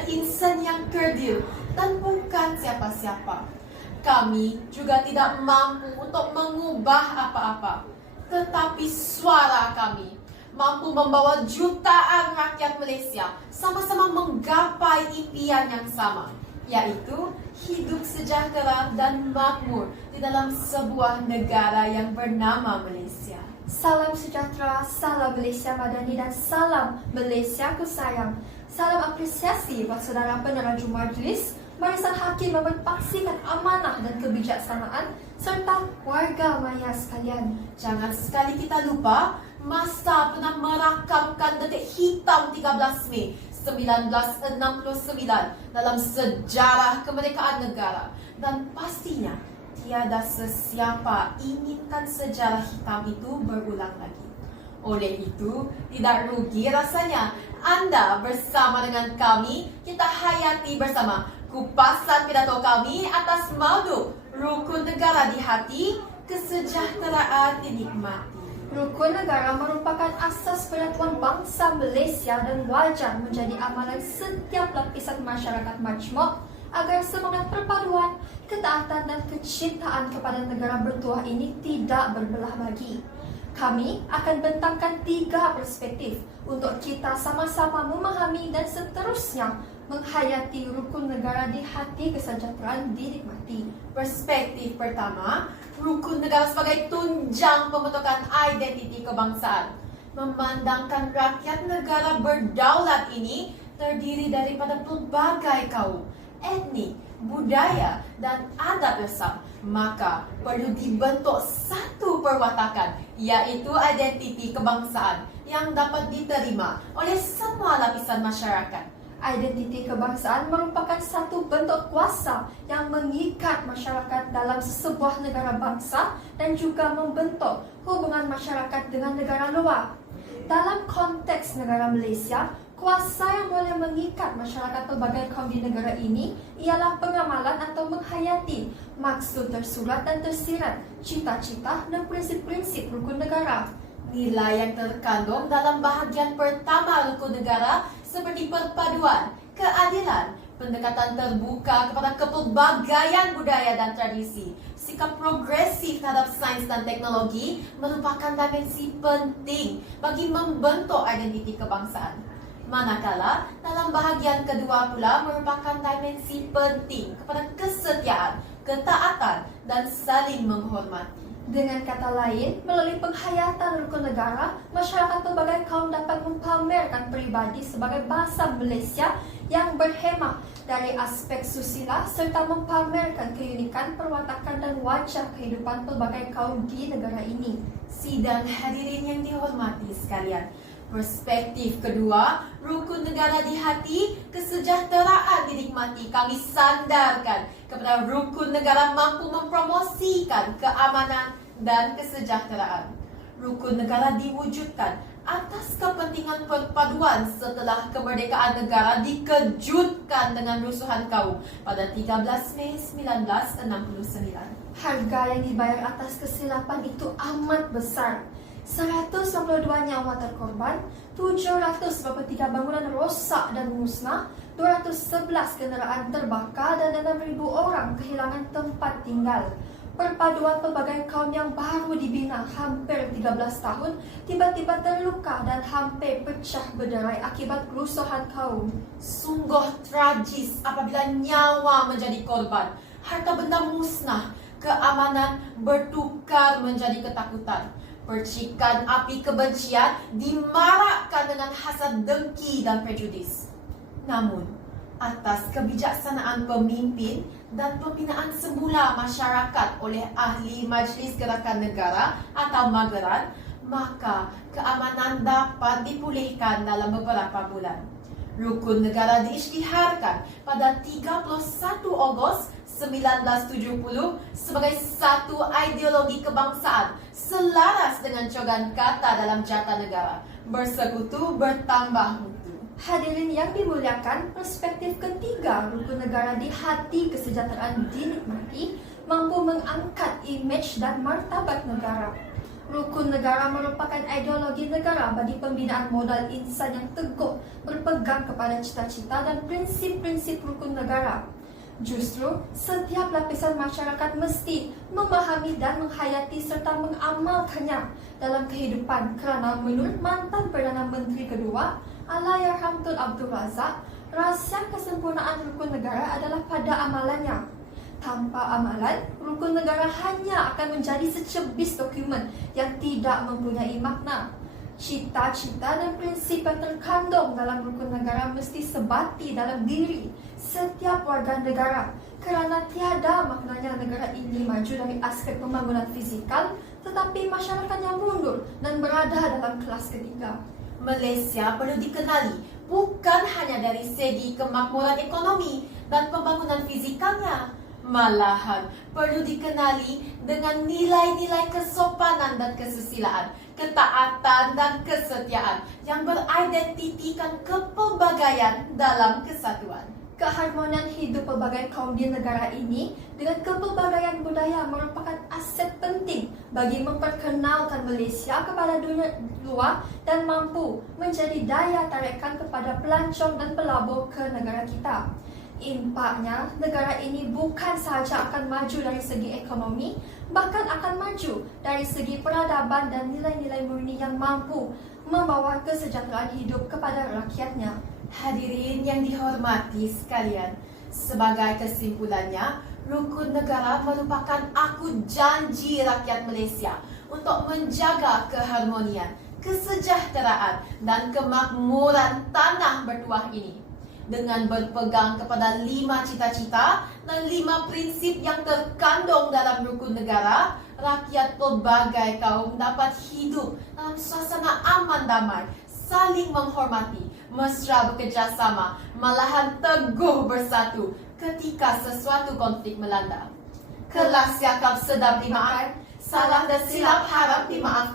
dengan insan yang kerdil dan bukan siapa-siapa. Kami juga tidak mampu untuk mengubah apa-apa, tetapi suara kami mampu membawa jutaan rakyat Malaysia sama-sama menggapai impian yang sama, yaitu hidup sejahtera dan makmur di dalam sebuah negara yang bernama Malaysia. Salam sejahtera, salam Malaysia Madani dan salam Malaysia ku sayang. Salam apresiasi buat saudara peneraju majlis, barisan hakim yang berpaksikan amanah dan kebijaksanaan, serta warga maya sekalian. Jangan sekali kita lupa, masa pernah merakamkan detik hitam 13 Mei 1969 dalam sejarah kemerdekaan negara. Dan pastinya tiada sesiapa inginkan sejarah hitam itu berulang lagi. Oleh itu, tidak rugi rasanya anda bersama dengan kami, kita hayati bersama kupasan pidato kami atas maudu rukun negara di hati, kesejahteraan dinikmati. Rukun negara merupakan asas persatuan bangsa Malaysia dan wajar menjadi amalan setiap lapisan masyarakat majmuk agar semangat perpaduan, ketaatan dan kecintaan kepada negara bertuah ini tidak berbelah bagi. Kami akan bentangkan 3 perspektif untuk kita sama-sama memahami dan seterusnya menghayati rukun negara di hati, kesejahteraan dinikmati. Perspektif pertama, rukun negara sebagai tunjang pembentukan identiti kebangsaan. Memandangkan rakyat negara berdaulat ini terdiri daripada pelbagai kaum, etnik, budaya, dan adat besar, maka perlu dibentuk satu perwatakan, yaitu identiti kebangsaan yang dapat diterima oleh semua lapisan masyarakat. Identiti kebangsaan merupakan satu bentuk kuasa yang mengikat masyarakat dalam sebuah negara bangsa dan juga membentuk hubungan masyarakat dengan negara luar. Dalam konteks negara Malaysia, kuasa yang boleh mengikat masyarakat pelbagai kaum di negara ini ialah pengamalan atau menghayati maksud tersurat dan tersirat, cita-cita dan prinsip-prinsip rukun negara. Nilai yang terkandung dalam bahagian pertama rukun negara seperti perpaduan, keadilan, pendekatan terbuka kepada kepelbagaian budaya dan tradisi, sikap progresif terhadap sains dan teknologi merupakan dimensi penting bagi membentuk identiti kebangsaan. Manakala dalam bahagian kedua pula merupakan dimensi penting kepada kesetiaan, ketaatan dan saling menghormati. Dengan kata lain, melalui penghayatan rukun negara, masyarakat pelbagai kaum dapat mempamerkan peribadi sebagai bangsa Malaysia yang berhemah dari aspek susila serta mempamerkan keunikan, perwatakan dan wajah kehidupan pelbagai kaum di negara ini. Sidang hadirin yang dihormati sekalian, perspektif kedua, rukun negara di hati, kesejahteraan dinikmati, kami sandarkan kepada rukun negara mampu mempromosikan keamanan dan kesejahteraan. Rukun negara diwujudkan atas kepentingan perpaduan setelah kemerdekaan negara dikejutkan dengan rusuhan kaum pada 13 Mei 1969. Harga yang dibayar atas kesilapan itu amat besar. 192 nyawa terkorban, 793 bangunan rosak dan musnah, 211 kenderaan terbakar dan 6,000 orang kehilangan tempat tinggal. Perpaduan pelbagai kaum yang baru dibina hampir 13 tahun tiba-tiba terluka dan hampir pecah berderai akibat kerusuhan kaum. Sungguh tragis apabila nyawa menjadi korban, harta benda musnah, keamanan bertukar menjadi ketakutan. Percikan api kebencian dimarakkan dengan hasad dengki dan prejudis. Namun, atas kebijaksanaan pemimpin dan pembinaan semula masyarakat oleh ahli Majlis Gerakan Negara atau Mageran, maka keamanan dapat dipulihkan dalam beberapa bulan. Rukun negara diisytiharkan pada 31 Ogos 1970 sebagai satu ideologi kebangsaan selaras dengan cogan kata dalam Jata Negara, bersekutu bertambah mutu. Hadirin yang dimuliakan, perspektif ketiga rukun negara di hati, kesejahteraan dinikmati mampu mengangkat imej dan martabat negara. Rukun negara merupakan ideologi negara bagi pembinaan modal insan yang teguh, berpegang kepada cita-cita dan prinsip-prinsip rukun negara. Justru, setiap lapisan masyarakat mesti memahami dan menghayati serta mengamalkannya dalam kehidupan kerana menurut mantan Perdana Menteri kedua, Allahyarham Tun Abdul Razak, rahsia kesempurnaan rukun negara adalah pada amalannya. Tanpa amalan, rukun negara hanya akan menjadi secebis dokumen yang tidak mempunyai makna. Cita-cita dan prinsip yang terkandung dalam rukun negara mesti sebati dalam diri setiap warga negara kerana tiada maknanya negara ini maju dari aspek pembangunan fizikal tetapi masyarakatnya mundur dan berada dalam kelas ketiga. Malaysia perlu dikenali bukan hanya dari segi kemakmuran ekonomi dan pembangunan fizikalnya, malahan perlu dikenali dengan nilai-nilai kesopanan dan kesusilaan, ketaatan dan kesetiaan yang beridentitikan kepelbagaian dalam kesatuan. Keharmonian hidup pelbagai kaum di negara ini dengan kepelbagaian budaya merupakan aset penting bagi memperkenalkan Malaysia kepada dunia luar dan mampu menjadi daya tarikan kepada pelancong dan pelabur ke negara kita. Impaknya, negara ini bukan sahaja akan maju dari segi ekonomi, bahkan akan maju dari segi peradaban dan nilai-nilai murni yang mampu membawa kesejahteraan hidup kepada rakyatnya. Hadirin yang dihormati sekalian, sebagai kesimpulannya, rukun negara merupakan akut janji rakyat Malaysia untuk menjaga keharmonian, kesejahteraan dan kemakmuran tanah bertuah ini. Dengan berpegang kepada 5 cita-cita dan 5 prinsip yang terkandung dalam rukun negara, rakyat pelbagai kaum dapat hidup dalam suasana aman damai, saling menghormati, mesra bekerjasama, malahan teguh bersatu ketika sesuatu konflik melanda. Kelas siakap sedap dimaafkan, salah dan silap harap dimaafkan.